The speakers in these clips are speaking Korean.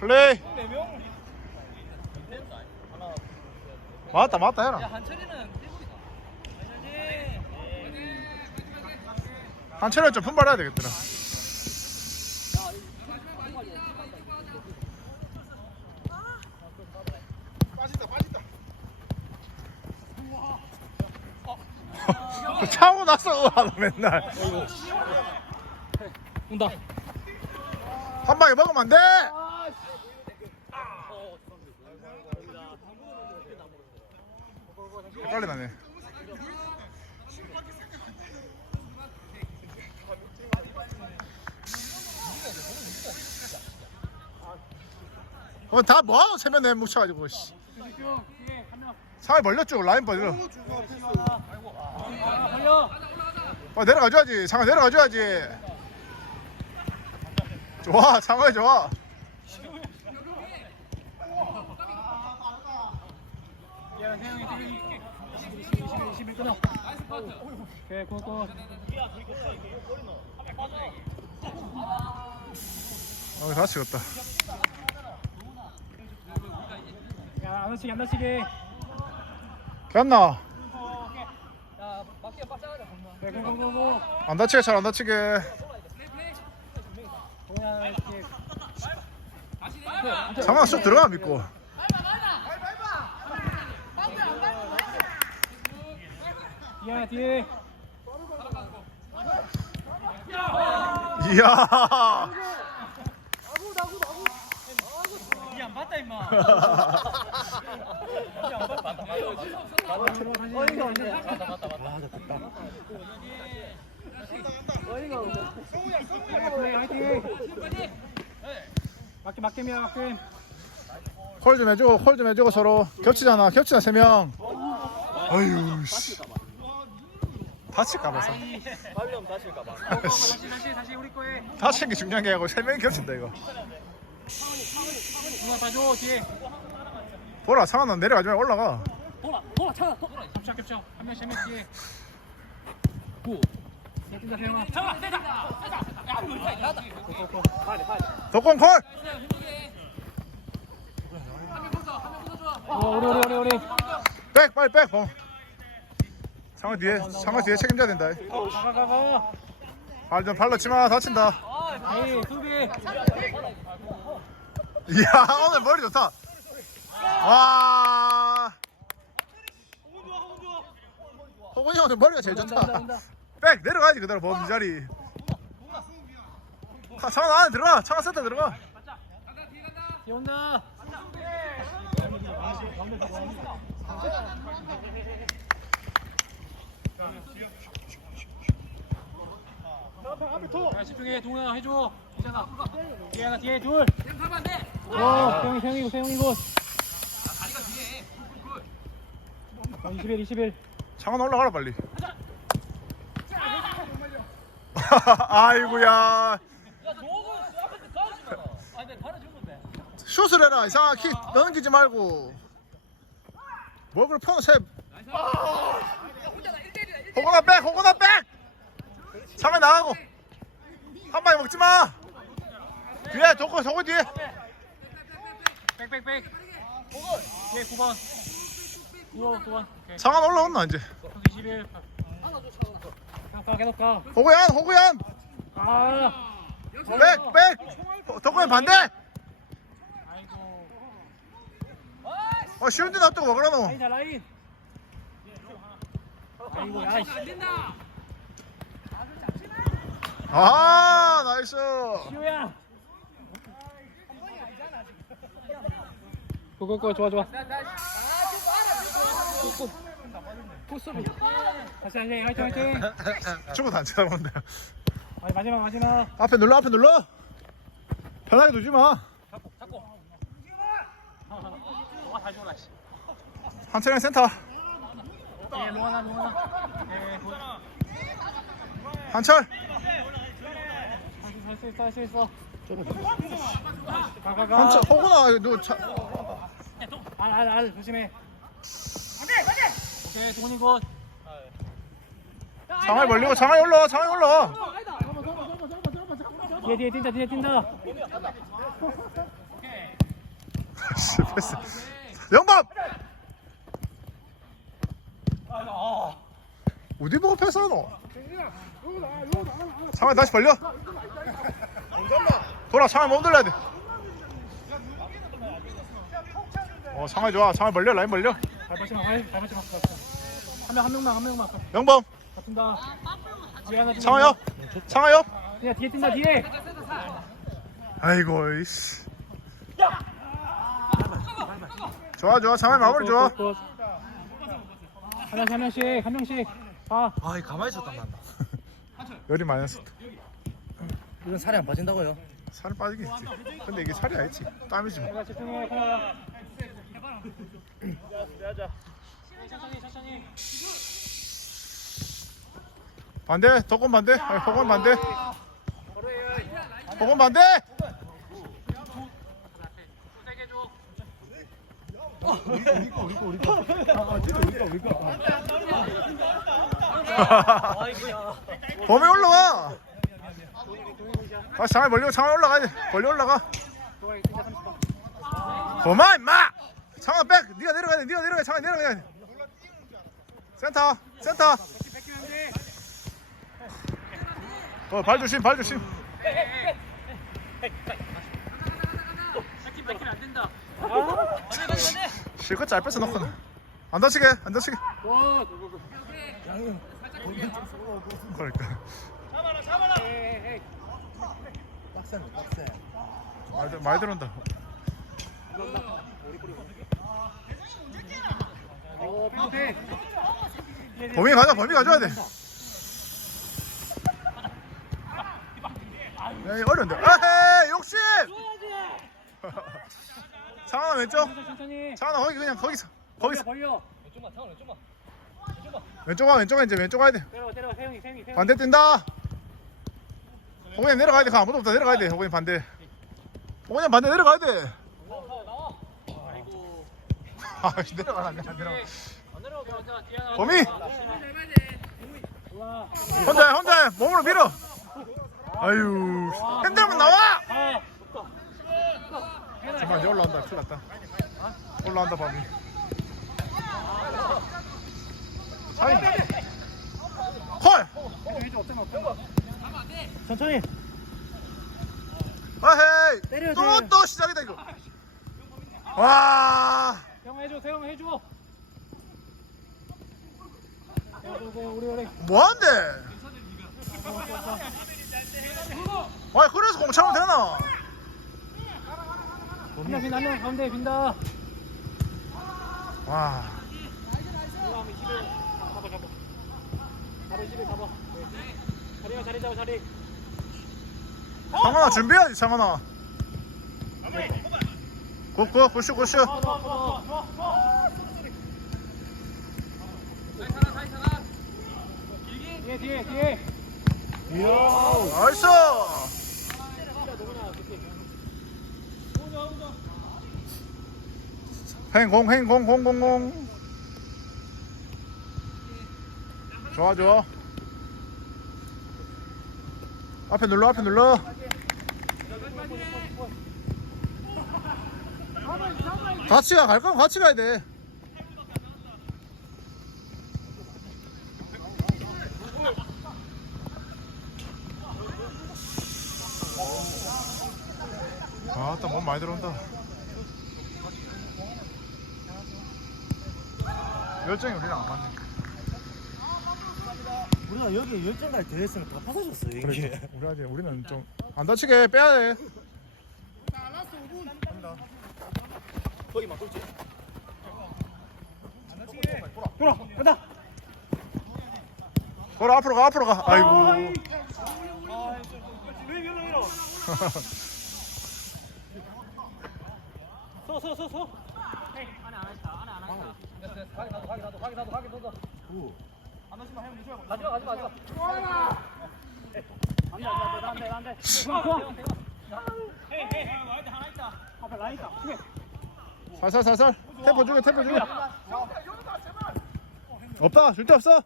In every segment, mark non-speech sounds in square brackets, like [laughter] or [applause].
플레이. 맞다 맞다 해라. 한철이는 태국이다 한철은 좀 분발해야 되겠더라. [laughs] 차고 나서 하는 맨날 온다 한 방에 먹으면 안 돼. 빨리 나네. 어, 다 뭐하노? 세면에 묻혀가지고 씨. 상에 벌렸죠 라인 벌려. 어, 내려가줘야지. 상아 내려가줘야지. 좋아 상아 좋아. 야 태영이 태영이 21 21 끊어 오케이 고고 어, 다 찍었다. 야 안 다치게 안 다치게 야 정말 그래 고고고고 안 다치게 잘 안 다치게. 상아 쑥 들어가 믿고 야 뒤에. 이야. 이안 봤다 임마. 이안 봤다 맞다 맞다 어이가 없네 맞다 맞다 맞다 어이가 없네 플레이 화이팅 맞게 맞게면 맞게 콜 좀 해주고 콜좀 해주고 서로. 겹치잖아 겹치잖아 세명. 아유 씨 다칠까봐. 상 말려면 다칠까봐. 다시 다시 다시 우리 거에. 다치는 게 중요한 게 아니고 세 명이 겹친다 이거. 누나 봐줘 뒤에. 보라 상아 너 내려가지 말고 올라가. 돌아 돌아 차가 돌아 겹쳐 겹쳐. 한 명씩 한명 뒤에. 구. 뛴다. 세영아 야 우리 빨리 빨리 덕공 콜백 빨리 백 어. 상아 뒤에 상아 뒤에 책임져야 된다. 가가 가가 발좀 발랐지마 다친다. 에이 수비 이야 오늘 머리 좋다. 와. 호근이 오늘 머리가 제일 좋다. 백 내려가야지 그대로 범 자리. 아, 창아 안에 들어가. 창아 센터 들어가. 뒤 온다 야 집중해. 동현아 해줘. 괜찮아. 뒤에 하나 뒤에 둘. 어, 세영이 세영이고 세영이고 어, 21 21 창아 올라가라 빨리. [laughs] 아이고야. 슛을 해라. 이상한 킥 넘기지 말고. 먹을 펴는 새 호건아 백 호건아 백 상에 나가고. 한 방에 먹지 마! 뒤에 도코 도코 뒤에. 백백백. 뒤에 9번. 9번 9번. 오케이. 상한 올라온나 이제. 여기 21가 계속 가. 호구얀 호구얀 아, 백백! 도코는 반대! 아이고. 어 쉬운데 놔두고 먹으라 너 라인 자 라인. 아이고 야이씨. 아 나이스 시우야. 고고고 좋아 좋아. 꾹꾹. 꾹수비. 다시 다시 화이팅 화이팅. 죽어도 안 쳐다보는데 아니 마지막 마지막. 앞에 눌러 앞에 눌러 편하게 두지 마 잡고 잡고. 와다 줘라 씨. 한철형 센터 예 롱하나 롱하나. 예 굿. 한철 할수 있어 할수 있어. 가 가 가. 한철 호구나 너 차... 알알 알 조심해. 오케이 동훈이 굿. 장을 벌리고 장을 올라 장을 올라 뒤에 뒤에 뛴다 뒤에 뛴다. [laughs] 패스 영밥 어디 보고 패스하노 창환 다시 벌려 돌아 창환 몸 돌려야 돼어 창환 좋아 창환 벌려 라인 벌려 발 받지 마. 발 받지 마. 한명 한 명만 한 명만. 영범. 창환 옆 창환 옆 그냥 뒤에 뛴다 뒤에. 아이고 이씨 좋아 좋아 창환 마무리 좋아. 하나씩 한 명씩 한 명씩. 아. 아이 가만히 있었단 말이야. 열이 많이 났어 이건 살이 안 빠진다고요? 살이 빠지긴 했지 근데 이게 살이 아니지 땀이지 뭐 내가 집중해. 하나. 천천히 천천히. 반대 덕권 반대 아니 덕권 반대. 덕권 반대 세게 줘. 범위 올라와 다시 장을 벌리고 올라가야 돼 벌리 올라가 좋아 이제 30번. 범아 임마 장아 백 네가 내려가야 돼 네가 내려가야 돼 장아 내려가야 돼 센터 센터 어 발 조심 발 조심 뺏기면 뺏기면 안 된다. 실컷 잘 뺏어 놓고 안 다치게 안 다치게 굿. 그러니까 헤이 헤이. 빡세네 빡세. 들- 많이 들어온다. 범위 가자 범위 가져야 돼 야, 어려운데 아헤 욕심 [laughs] 장하나 왼쪽? 천천히 거기 그냥 거기서 거기서. 벌려. 왼쪽 와 왼쪽 와 이제 왼쪽 가야 돼. 때려 때려 세영이 세영이 세영이. 반대 뛴다. 호근이 내려가야 돼. 가, 아무도 없다 내려가야 돼. 호근이 반대. 호근이 반대 내려가야 돼. 아이고. 아 내려가라 안 내려가 안 내려오게 혼자 뒤에 좋아. 혼자 해, 혼자 해. 몸으로 밀어. 아유. 힘들면 나와! 아. 잠깐 이제 올라온다. 큰일 났다. 올라온다 범위. 차이 콜 천천히. 아헤이! 때려야 또 돼. 또 시작이다 이거. 와. 세영 해줘 세영 해줘. 해줘 우리 우리. 뭐한데? 아 그래서 공 차면 되나 한명 빈다 한명 가운데 빈다. 와 올라가면 집에 가봐 가봐. 바로 집에 가봐. 자리가 자리 잡아 자리. 상원아 준비해야지 상원아 굿굿 굿슈 굿슈 좋아 좋아 좋아 좋아. 뒤에 뒤에 뒤에. 나이스 행공 행공 공공공. 좋아 좋아. 앞에 눌러 앞에 눌러. 같이 가 갈 거면 같이 가야 돼. 아따 몸 많이 들어온다 열정이 우리랑 안 맞네 우리가 여기 열정 갈 대회에서는 다 파서졌어 이게. 우리 아직 우리는 좀 안 다치게 빼야 돼 거기 막 그렇지. 돌아 간다. 걸어 앞으로 가 앞으로 가 아이고 서서 [laughs] 서 서. 안에 안 했다 안에 안 했다. 가게 나도 가게 나도 가게 나도 가게 나도. 안 하지 마 형. 가지 마 가지 마 가지 마. 안돼 안돼 안돼 안돼. 좋아 좋아. 헤이 헤이 하나 있다. 앞에 라인 있다. 크게. 살살 살살 템포 주게 템포 주게 없다 절대 없어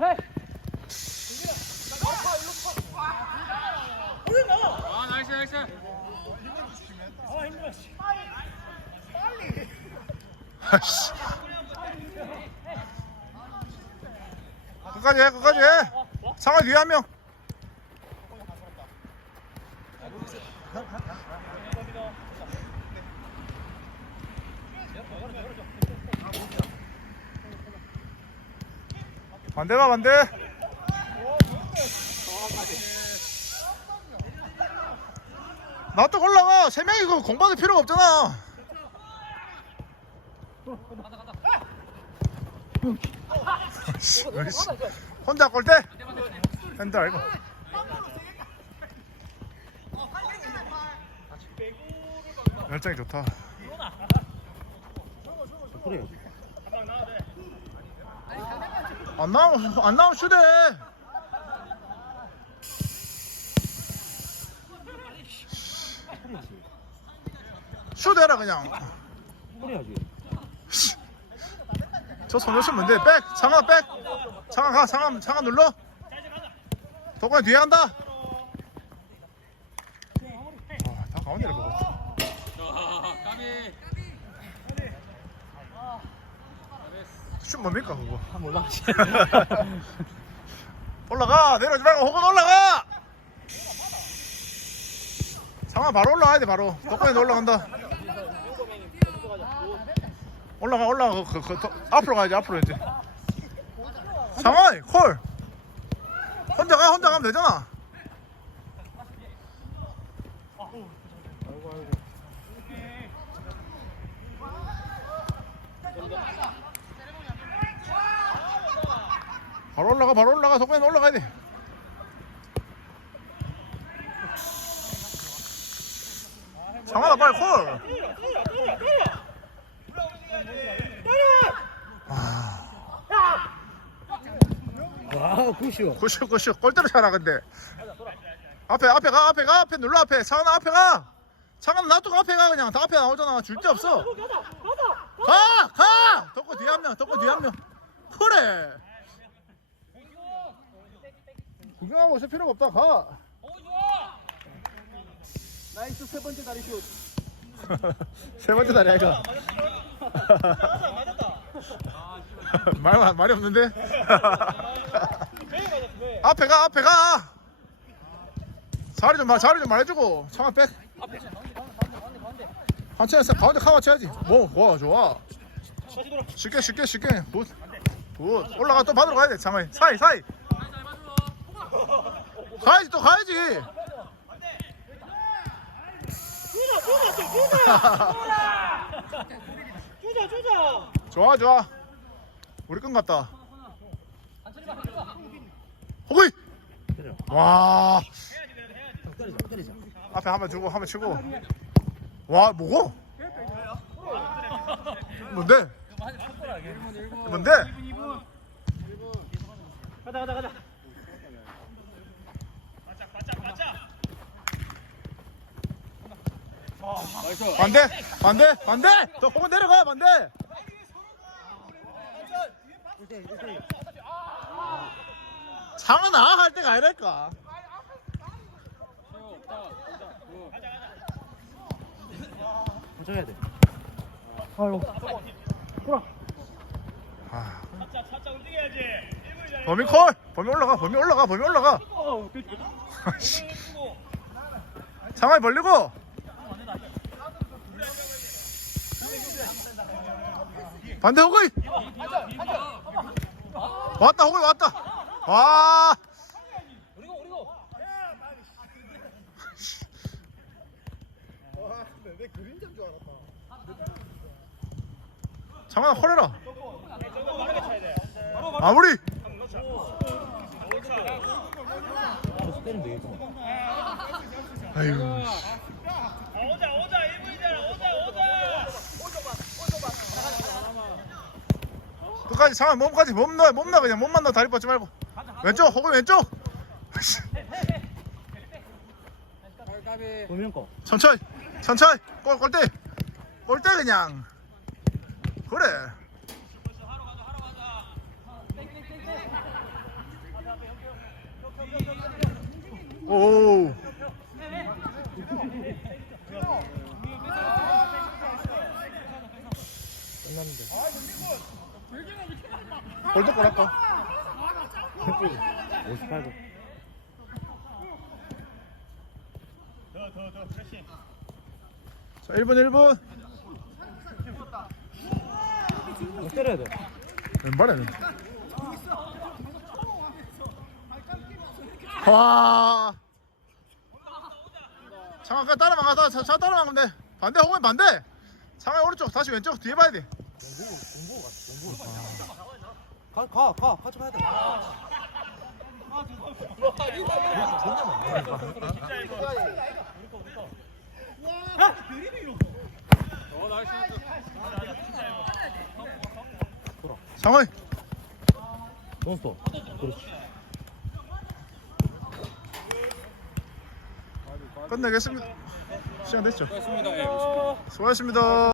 헤이. 아 씨. 끝까지 해, 끝까지 해. 상황 뒤에 한 명. 반대가 반대. 나 또 올라가. 세 명이 그 공받을 필요가 없잖아. 씨, 씨. 혼자 골대. 핸드 알고. 열정이 좋다. 그래요. 안 나오면 안 나오면 슈대. 슈대라 그냥. 그래야지. 저 손으로 뭔데? 백! 장아 백! 장아 가! 장아, 장아 눌러! 덕분에 뒤에 간다! 아, 다 가운데를 보고 있다. 슛 뭡니까 그거? 한 몰라. [laughs] 올라가! 내려오지 말고 혹은 올라가! 장아 바로 올라가야 돼 바로 덕분에 올라간다 올라가 올라가. 그, 그, 그, 앞으로 가야지 앞으로 이제. 상하이 콜. 혼자 가 혼자 가면 되잖아. 바로 올라가 바로 올라가. 속에 올라가야 돼. 상하나 빨리 콜 와, 굿이요. 굿슛 굿슛 골대로 차라 근데. 앞에 앞에 가 앞에 가. 앞에 눌러 앞에. 창은 앞에 가. 창은 놔두고 앞에 가 그냥. 다 앞에 나오잖아. 줄 데 없어. 가가! 덕고 뒤에 한명 덕고 뒤에 한명. 그래. 구경하고 있을 필요가 없다. 가. 나이스 세 번째 다리 슛. [laughs] 세 번째 다리 아이가 [laughs] 말 말이 없는데? [laughs] 앞에 가 앞에 가! 자리 좀 말- 자리 좀 말해주고. 창아 백. 했어 가운데 카마 쳐야지. 뭐 와 좋아. 쉽게 쉽게 쉽게. 굿, 굿. 올라가 또 받으러 가야 돼 장아이. 사이 사이. 가야지 또 가야지 [laughs] 주자. 좋아 좋아. 우리 끈 같다. 호구이. 와. 앞에 한번 주고 한번 치고. 와 뭐고? 뭔데? 뭔데? 가자 가자 가자 반대 반대 반대 더 호구 내려가 반대 장은 나할 때가 아니랄까 도착해야 돼. 아. 범위 콜 범위 올라가 범위 올라가 범위 올라가 상하이 벌리고 반대 호구이. 왔다 호구이 왔다. 와 장아 헐해라. 마무리. 계속 때리면 되겠구나. 아유 오자 오자 1분이잖아 오자 오자 끝까지 장아 몸까지 몸 넣어 몸 넣어 그냥 몸만 넣어 다리 뻗지 말고. 왼쪽 호구 왼쪽. 보면 거. 천천히 천천히. 골 골대. 골대 그냥. 그래. 오. 끝났는데. 골드골 할까? 58분. 자 1분 1분. 어, 때려야 돼. 왼발에는 와. 장아 그 따라만 자, 자 따라만 가면 돼. 반대 호흡 반대. 장아 오른쪽 다시 왼쪽 뒤에 봐야 돼 가. 가. 같이 가야 돼. 장아 넌스톱. 그렇지. 끝내겠습니다 시간 됐죠. 수고하셨습니다